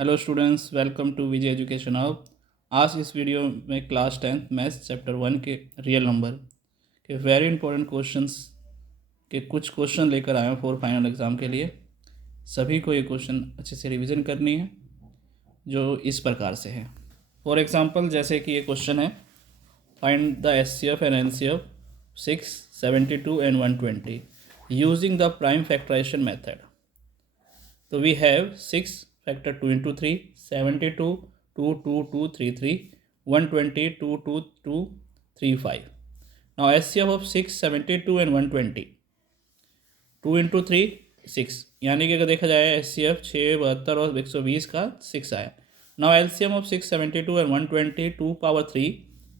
Hello students, welcome to Vijay education hub. आज इस video में क्लास 10th मैथ्स चैप्टर 1 के रियल नंबर के वेरी इंपॉर्टेंट क्वेश्चंस के कुछ क्वेश्चन लेकर आया हूँ फॉर फाइनल एग्ज़ाम के लिए। सभी को ये क्वेश्चन अच्छे से रिवीजन करनी है, जो इस प्रकार से है। फॉर एग्जांपल, जैसे कि ये क्वेश्चन है, find the HCF and NCF 6, 72 and 120 using the prime factorization method. So we have 6 factor 2 into 3, 72, 2, 2, 2, 3, 3, 120, 2, 2, 2, 3, 5. Now HCF of 6, 72 and 120. 2 into 3, 6. यानी कि अगर देखा जाए HCF 6, 72 और 120 का 6 आया। Now LCM of 6, 72 and 120, 2 power 3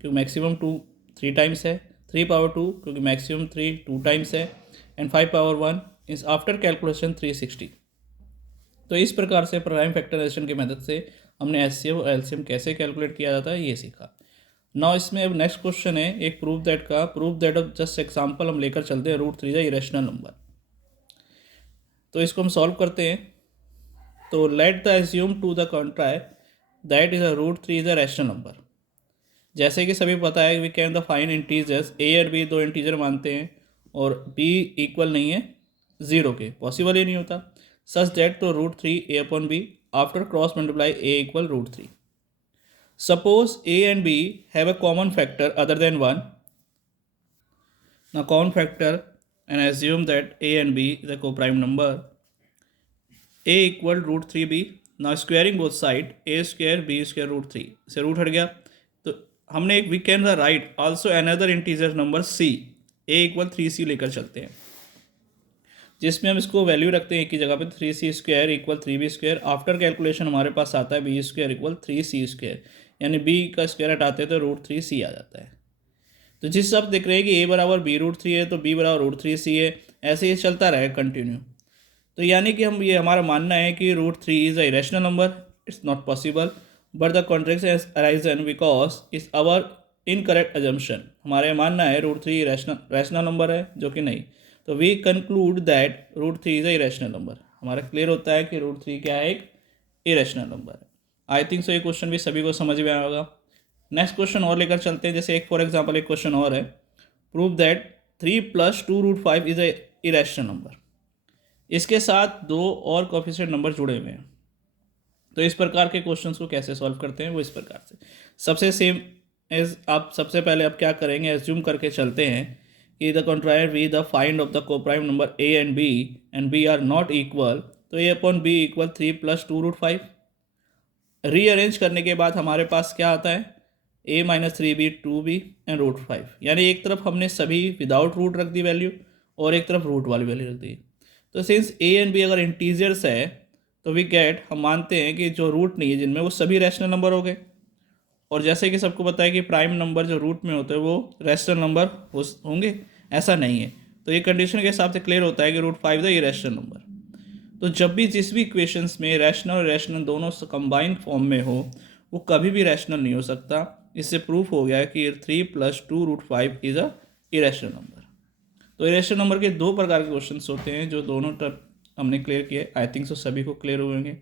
क्योंकि मैक्सिमम 2 3 टाइम्स है, 3 power 2 क्योंकि मैक्सिमम 3 2 टाइम्स है, and 5 power 1 is after calculation 360। तो इस प्रकार से प्राइम फैक्टराइजेशन की मदद से हमने एचसीएफ और एलसीएम कैसे कैलकुलेट किया जाता है ये सीखा। नाउ इसमें अब नेक्स्ट क्वेश्चन है एक proof that of just example हम लेकर चलते हैं √3 द इरेशनल नंबर। तो इसको हम सॉल्व करते हैं। तो let the assume to the contrary that is √3 is a rational number. जैसे कि सभी पता है we can the find integers A और बी दो इंटीजर मानते हैं और बी इक्वल नहीं है 0 के, पॉसिबल ही नहीं होता। Such that to √3 a upon b after cross multiply a equal √3. Suppose a and b have a common factor other than 1. Now common factor, and assume that a and b is a co-prime number. a equal √3b. Now squaring both side, a square b square √3 से root हट गया। तो हमने एक we can the right also another integer number c a equal 3c लेकर चलते हैं, जिसमें हम इसको वैल्यू रखते हैं एक ही जगह पे 3c square equal 3b square. After calculation हमारे पास आता है b square equal 3c square, यानी b का स्क्वायर हटाते हैं तो √3c आ जाता है। तो जिस सब देख रहे हैं कि a बराबर b√3 है तो b बराबर √3c है, ऐसे ही चलता रहेगा कंटिन्यू। तो यानी कि हम ये हमारा मानना है कि √3 is a irrational number, it's not possible, but the contraction has arisen because is our incorrect assumption. हमारे मानना है √3 रैशनल नंबर है, जो कि नहीं। तो we conclude that √3 is a irrational number. हमारा क्लियर होता है कि √3 क्या है, एक इरेशनल नंबर है। आई थिंक सो ये क्वेश्चन भी सभी को समझ में आया होगा। नेक्स्ट क्वेश्चन और लेकर चलते हैं। जैसे एक फॉर एग्जांपल एक क्वेश्चन और है, prove that 3 + 2√5 is a irrational number. इसके साथ दो और कोएफिशिएंट नंबर जुड़े हुए हैं। तो इस प्रकार के क्वेश्चंस को कैसे सॉल्व करते हैं वो इस प्रकार से। सबसे सेम एज आप सबसे पहले आप क्या करेंगे, एज्यूम करके चलते हैं कि the contrary we the find of the coprime number A and B are not equal, तो A upon B equal 3 + 2√5। Rearrange करने के बाद हमारे पास क्या आता है, a - 3b 2b एंड √5। यानी एक तरफ हमने सभी विदाउट रूट रख दी वैल्यू और एक तरफ रूट वाली वैल्यू रख दी। तो सिंस a एंड b अगर इंटीजर्स है तो वी गेट, हम मानते हैं कि जो रूट नहीं है जिनमें वो सभी रैशनल नंबर हो गए। और जैसे कि सबको पता है कि प्राइम नंबर जो रूट में होते हैं वो रैशनल नंबर होंगे, ऐसा नहीं है। तो ये कंडीशन के हिसाब से क्लियर होता है कि √5 द इरेशनल नंबर। तो जब भी जिस भी इक्वेशंस में रैशनल और रैशनल दोनों कंबाइंड फॉर्म में हो, वो कभी भी रैशनल नहीं हो सकता। इससे प्रूफ हो गया कि 3 + 2√5 इज अ इरेशनल नंबर। तो इरेशनल नंबर के दो प्रकार के क्वेश्चंस होते हैं, जो दोनों टर्म हमने क्लियर किए। आई थिंक सो सभी को क्लियर होंगे।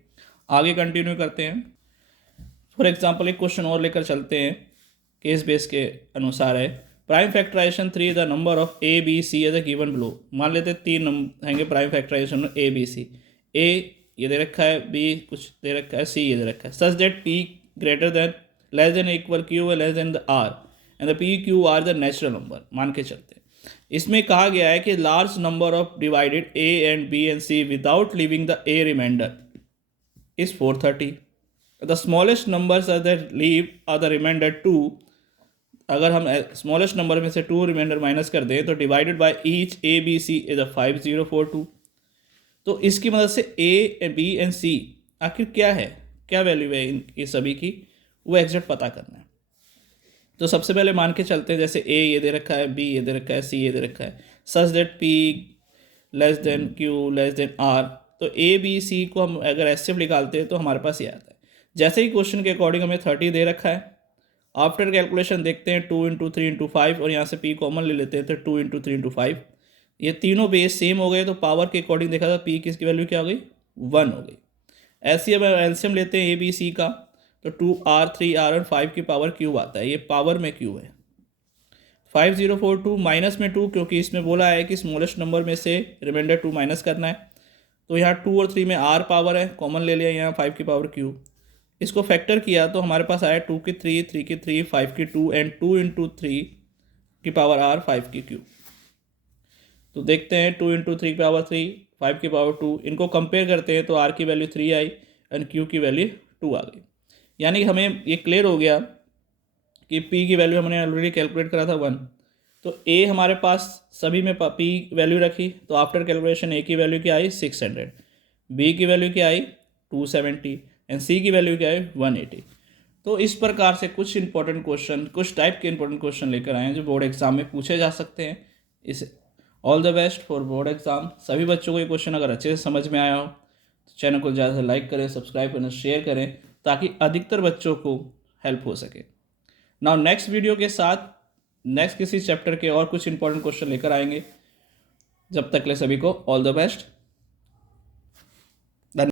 आगे कंटिन्यू करते हैं। फॉर एग्जाम्पल एक क्वेश्चन और लेकर चलते हैं, केस बेस के अनुसार है। Prime factorization 3 the number of A B C as a given below. मान लेते हैं 3 नंबर हैंगे प्राइम फैक्टराइजेशन में ए बी सी। ए ये दे रखा है, बी कुछ दे रखा है, सी ये दे रखा है। Such that P greater than less than equal Q less than the R and the P Q R the natural number मान के चलते हैं। इसमें कहा गया है कि large number of divided A and B and C without leaving the a remainder is 430। The smallest numbers are that leave R the remainder 2। अगर हम स्मॉलेस्ट नंबर में से 2 रिमाइंडर माइनस कर दें तो divided by each A B C is a 5042। तो इसकी मदद से ए बी एंड सी आखिर क्या है, क्या वैल्यू है इनकी सभी की, वो एग्जैक्ट पता करना है। तो सबसे पहले मान के चलते हैं, जैसे ए ये दे रखा है, बी ये दे रखा है, सी ये दे रखा है। Such that P less than Q less than R. तो ए बी सी को हम अगर एचसीएफ निकालते हैं तो हमारे पास ये आता है। जैसे ही क्वेश्चन के अकॉर्डिंग हमें 30 दे रखा है, आफ्टर कैलकुलेशन देखते हैं 2 × 3 × 5 और यहाँ से p कॉमन ले लेते हैं तो 2 × 3 × 5। ये तीनों बेस सेम हो गए तो पावर के अकॉर्डिंग देखा था p किसकी वैल्यू क्या हो गई, 1 हो गई। एलसीएम लेते हैं ए बी सी का, तो 2r 3r और 5 की पावर क्यूब आता है, ये पावर में क्यूब है। 5042 माइनस में 2, क्योंकि इसमें बोला है कि स्मॉलेस्ट नंबर में से रिमाइंडर 2 माइनस करना है, तो यहाँ 2 और 3 में r पावर है, कॉमन ले लिया यहाँ 5 की पावर क्यूब। इसको फैक्टर किया तो हमारे पास आया 2 की 3, 3 की 3, 5 की 2 एंड 2 इंटू 3 की पावर r 5 की क्यूब। तो देखते हैं 2 इंटू 3 की पावर 3, 5 की पावर 2, इनको कंपेयर करते हैं तो r की वैल्यू 3 आई एंड q की वैल्यू 2 आ गई। यानी हमें ये क्लियर हो गया कि p की वैल्यू हमने ऑलरेडी कैलकुलेट करा था 1, तो a हमारे पास सभी में p वैल्यू रखी, तो आफ्टर कैलकुलेशन a की वैल्यू क्या आई 600, b की वैल्यू क्या आई 270 एंड c की वैल्यू क्या आई 180। तो इस प्रकार से कुछ इंपॉर्टेंट क्वेश्चन, कुछ टाइप के इंपॉर्टेंट क्वेश्चन लेकर आए हैं जो बोर्ड एग्जाम में पूछे जा सकते हैं। इस all the best for board exam. सभी बच्चों को ये क्वेश्चन अगर अच्छे से समझ में आया हो तो चैनल को ज़्यादा से लाइक करें, सब्सक्राइब करें, शेयर करें, ताकि अधिकतर बच्चों को हेल्प हो सके। नाउ नेक्स्ट वीडियो के साथ नेक्स्ट किसी चैप्टर के और कुछ इंपॉर्टेंट क्वेश्चन लेकर आएंगे। जब तक ले सभी को ऑल द बेस्ट।